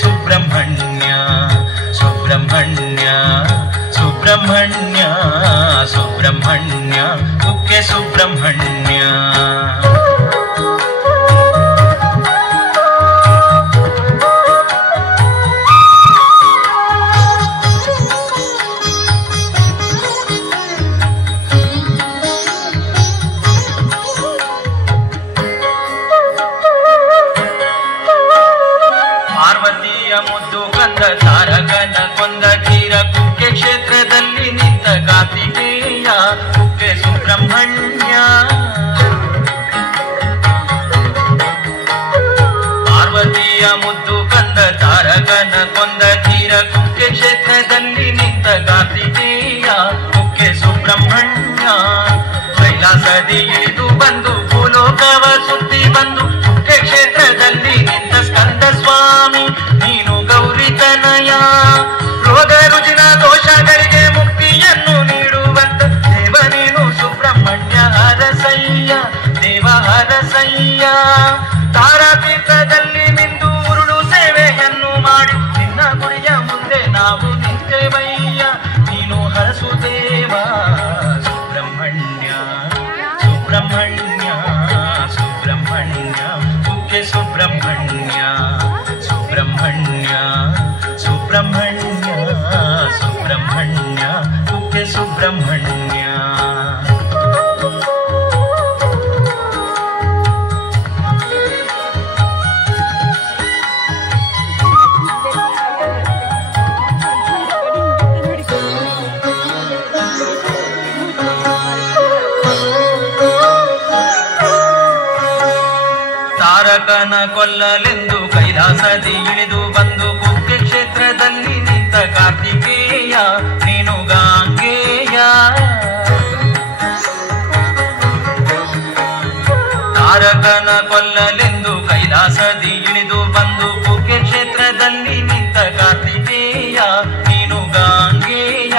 ಸುಬ್ರಹ್ಮಣ್ಯ ಸುಬ್ರಹ್ಮಣ್ಯ ಸುಬ್ರಹ್ಮಣ್ಯ ಸುಬ್ರಹ್ಮಣ್ಯ ಕುಕ್ಕೆ ಸುಬ್ರಹ್ಮಣ್ಯ. ಮುದ್ದು ಕಂದ ತಾರಕನ ಕೊಂದ ಕ್ಷೀರ ಕುಕ್ಕೆ ಕ್ಷೇತ್ರದಲ್ಲಿ ನಿಂತ ಕಾರ್ತಿಕೇಯ ಕುಕ್ಕೆ ಸುಬ್ರಹ್ಮಣ್ಯ. ಪಾರ್ವತಿಯ ಮುದ್ದು ಕಂದ ತಾರಕನ ಕೊಂದ ಕ್ಷೀರ ಕುಕ್ಕೆ ಕ್ಷೇತ್ರದಲ್ಲಿ ನಿಂತ ಕಾರ್ತಿಕೇಯ ಕುಕ್ಕೆ ಸುಬ್ರಹ್ಮಣ್ಯ. ಕೈಲಾಸದಿ ಇಳಿದು ಬಂದು ಭೂಲೋಕವ ಸುತ್ತಿ ಬಂದು ಕುಕ್ಕೆ ಕ್ಷೇತ್ರದಲ್ಲಿ ನಿಂತ ಸ್ಕಂದ ಸ್ವಾಮಿ ನೀನು ಗೌರಿ ತನಯ. ರೋಗ ರುಜಿನ ದೋಷಗಳಿಗೆ ಮುಕ್ತಿಯನ್ನು ನೀಡುವಂತ ದೇವ ನೀನು ಸುಬ್ರಹ್ಮಣ್ಯ ಹರಸಯ್ಯ ದೇವ ಹರಸಯ್ಯ. ತಾರಾಪೀಠದಲ್ಲಿ ನಿಂದು ಉರುಳು ಸೇವೆಯನ್ನು ಮಾಡಿ ನಿನ್ನ ಗುರಿಯ ಮುಂದೆ ನಾವು ನಿಂತೆವಯ್ಯ ನೀನು ಹರಸು ದೇವ ಸುಬ್ರಹ್ಮಣ್ಯ ಸುಬ್ರಹ್ಮಣ್ಯ ಸುಬ್ರಹ್ಮಣ್ಯ ಕುಕ್ಕೆ ಸುಬ್ರಹ್ಮಣ್ಯ ಸುಬ್ರಹ್ಮಣ್ಯ ಸುಬ್ರಹ್ಮಣ್ಯ ಸುಬ್ರಹ್ಮಣ್ಯ ಕುಕ್ಕೆ ಸುಬ್ರಹ್ಮಣ್ಯ. ತಾರಕನ ಕೊಲ್ಲಲೆಂದು ಕೈಲಾಸದಿ ಇಳಿದು ಬಂದು ಕುಕ್ಕೆ ಕ್ಷೇತ್ರದಲ್ಲಿ ನಿಂತ ಕಾರ್ತಿಕೇಯ ನೀನು ಗಾಂಗೇಯ. ತಾರಕನ ಕೊಲ್ಲಲೆಂದು ಕೈಲಾಸದಿ ಇಳಿದು ಬಂದು ಕುಕ್ಕೆ ಕ್ಷೇತ್ರದಲ್ಲಿ ನಿಂತ ಕಾರ್ತಿಕೇಯ ನೀನು ಗಾಂಗೇಯ.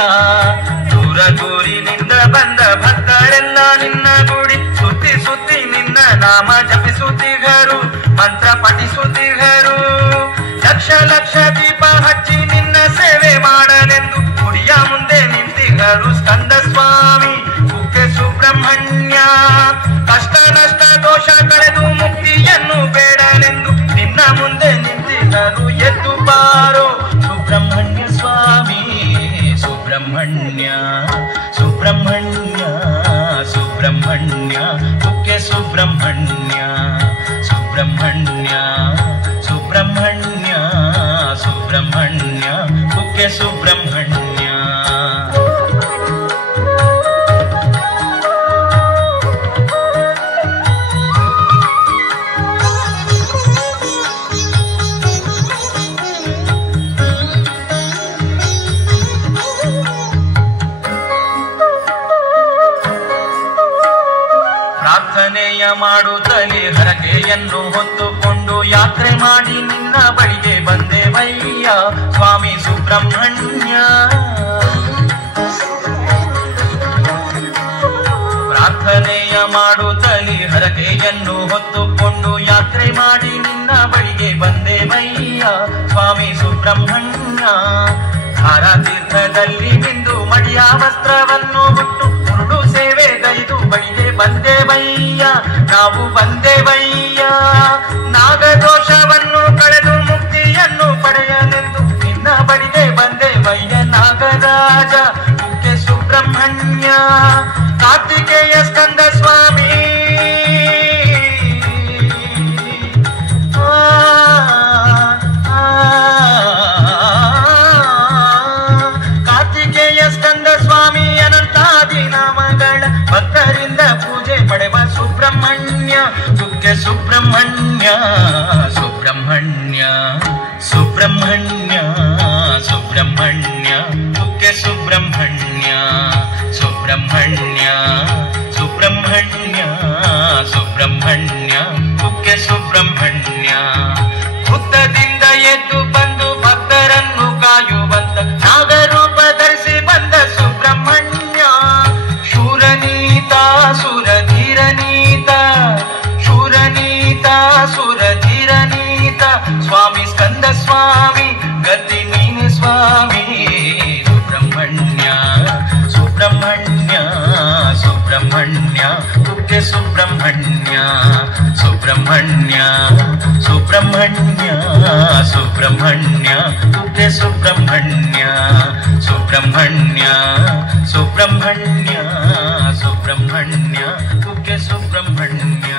ದೂರ ದೂರಿನಿಂದ ಬಂದ ಭಕ್ತರೆಲ್ಲ ನಿನ್ನ ಗುಡಿ ಸುತ್ತಿ ಸುತ್ತಿ ನಿನ್ನ ನಾಮ ಜಪಿಸುತ್ತಿಗರು ಮಂತ್ರ ಪಠಿಸುತ್ತಿಗರು. ಲಕ್ಷ ಲಕ್ಷ ದೀಪ ಹಚ್ಚಿ ನಿನ್ನ ಸೇವೆ ಮಾಡಲೆಂದು ಗುಡಿಯ ಮುಂದೆ ನಿಂತಿಗರು ಸ್ಕಂದ ಸ್ವಾಮಿ ಕುಕ್ಕೆ ಸುಬ್ರಹ್ಮಣ್ಯ. ಕಷ್ಟ ನಷ್ಟ ದೋಷ ಕಳೆದು ಮುಕ್ತಿಯನ್ನು ಬೇಡಲೆಂದು ನಿನ್ನ ಮುಂದೆ ನಿಂತಿಗರು ಎದ್ದು ಬಾರೋ ಸುಬ್ರಹ್ಮಣ್ಯ ಸ್ವಾಮಿ ಸುಬ್ರಹ್ಮಣ್ಯ ಸುಬ್ರಹ್ಮಣ್ಯ ಸುಬ್ರಹ್ಮಣ್ಯ ಕುಕ್ಕೆ ಸುಬ್ರಹ್ಮಣ್ಯ ಸುಬ್ರಹ್ಮಣ್ಯ ಸುಬ್ರಹ್ಮಣ್ಯ ಸುಬ್ರಹ್ಮಣ್ಯ ಕುಕ್ಕೆ ಸುಬ್ರಹ್ಮಣ್ಯ. ಪ್ರಾರ್ಥನೆಯ ಮಾಡುತ್ತಲೇ ಹರಕೆಯನ್ನು ಹೊತ್ತುಕೊಂಡು ಯಾತ್ರೆ ಮಾಡಿ ನಿನ್ನ ಬಳಿಗೆ ಬಂದೆವಯ್ಯ ಸ್ವಾಮಿ ಸುಬ್ರಹ್ಮಣ್ಯ. ಪ್ರಾರ್ಥನೆಯ ಮಾಡುತ್ತಲೇ ಹರಕೆಯನ್ನು ಹೊತ್ತುಕೊಂಡು ಯಾತ್ರೆ ಮಾಡಿ ನಿನ್ನ ಬಳಿಗೆ ಬಂದೆವಯ್ಯ ಸ್ವಾಮಿ ಸುಬ್ರಹ್ಮಣ್ಯ. ಧಾರಾತೀರ್ಥದಲ್ಲಿ ಬಿಂದು ಮಡಿಯ ವಸ್ತ್ರವನ್ನು ಬಿಟ್ಟು ಉರುಳು ಸೇವೆಗೈದು ಬಳಿಗೆ ಬಂದೆವಯ್ಯ ನಾವು ಬಂದೆವಯ್ಯ. ನಾಗದೋಷವನ್ನು ಕಳೆದು ಮುಕ್ತಿಯನ್ನು ಪಡೆಯಲೆಂದು ನಿನ್ನ ಬಳಿಗೆ ಬಂದೆವಯ್ಯ ನಾಗರಾಜ ಕುಕ್ಕೆ ಸುಬ್ರಹ್ಮಣ್ಯ. ಕಾರ್ತಿಕೇಯ ಸ್ಕಂದ ಸ್ವಾಮಿ ಕಾರ್ತಿಕೇಯ ಸ್ಕಂದ ಸ್ವಾಮಿ ಅನಂತಾದಿ ನಾಮಗಳ ಭಕ್ತರಿಂದ ಪೂಜೆ ಪಡೆವ ಸುಬ್ರಹ್ಮಣ್ಯ ಕುಕ್ಕೆ ಸುಬ್ರಹ್ಮಣ್ಯ ಸುಬ್ರಹ್ಮಣ್ಯ ಸುಬ್ರಹ್ಮಣ್ಯ ಸುಬ್ರಹ್ಮಣ್ಯ ಕುಕ್ಕೆ ಸುಬ್ರಹ್ಮಣ್ಯ ಸುಬ್ರಹ್ಮಣ್ಯ ಸುಬ್ರಹ್ಮಣ್ಯ ಸುಬ್ರಹ್ಮಣ್ಯ ಕುಕ್ಕೆ ಸುಬ್ರಹ್ಮಣ್ಯ. ಹುತ್ತದಿಂದ ಎದ್ದು ಬಂದು ಭಕ್ತರನ್ನು ಕಾಯುವಂತ ನಾಗರೂಪ ಧರಿಸಿ ಬಂದ ಸುಬ್ರಹ್ಮಣ್ಯ. ಶೂರನೀತ ಸುರಧೀರನೀತ ಶೂರನೀತ ಸುರಧೀರನೀತ ಸ್ವಾಮಿ ಸ್ಕಂದ ಸ್ವಾಮಿ ಸ್ವಾಮಿ ಗತಿ ನೀನೆ ಸ್ವಾಮಿ ಸುಬ್ರಹ್ಮಣ್ಯ ಸುಬ್ರಹ್ಮಣ್ಯ ಸುಬ್ರಹ್ಮಣ್ಯ ಕುಕ್ಕೆ ಸುಬ್ರಹ್ಮಣ್ಯ ಸುಬ್ರಹ್ಮಣ್ಯ ಸುಬ್ರಹ್ಮಣ್ಯ ಸುಬ್ರಹ್ಮಣ್ಯ ಕುಕ್ಕೆ ಸುಬ್ರಹ್ಮಣ್ಯ ಸುಬ್ರಹ್ಮಣ್ಯ ಸುಬ್ರಹ್ಮಣ್ಯ ಸುಬ್ರಹ್ಮಣ್ಯ ಕುಕ್ಕೆ ಸುಬ್ರಹ್ಮಣ್ಯ